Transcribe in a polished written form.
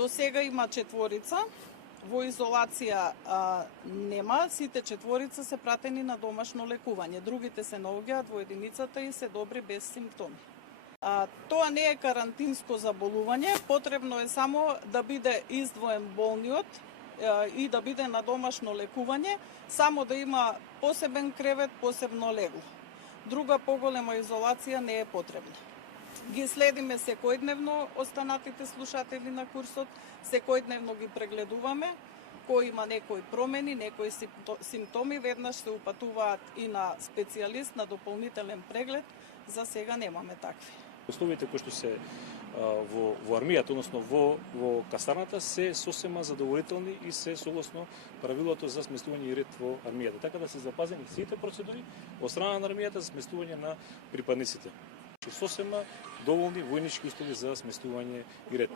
До сега има 4, во изолација нема, сите 4 се пратени на домашно лекување. Другите се наоѓаат во единицата и се добри без симптоми. Тоа не е карантинско заболување, потребно е само да биде издвоен болниот и да биде на домашно лекување, само да има посебен кревет, посебно легло. Друга поголема изолација не е потребна. Ги следиме секојдневно останатите слушатели на курсот, секојдневно ги прегледуваме, кој има некои промени, некои симптоми, веднаш се упатуваат и на специјалист на дополнителен преглед, за сега немаме такви. Условите кои што се во армијата, односно во касарната, се сосема задоволителни и се согласно правилото за сместување и ред во армијата. Така да се запазени сите процедури од страна на армијата за сместување на припадниците. Сосема доволни војнички услови за сместување и ред.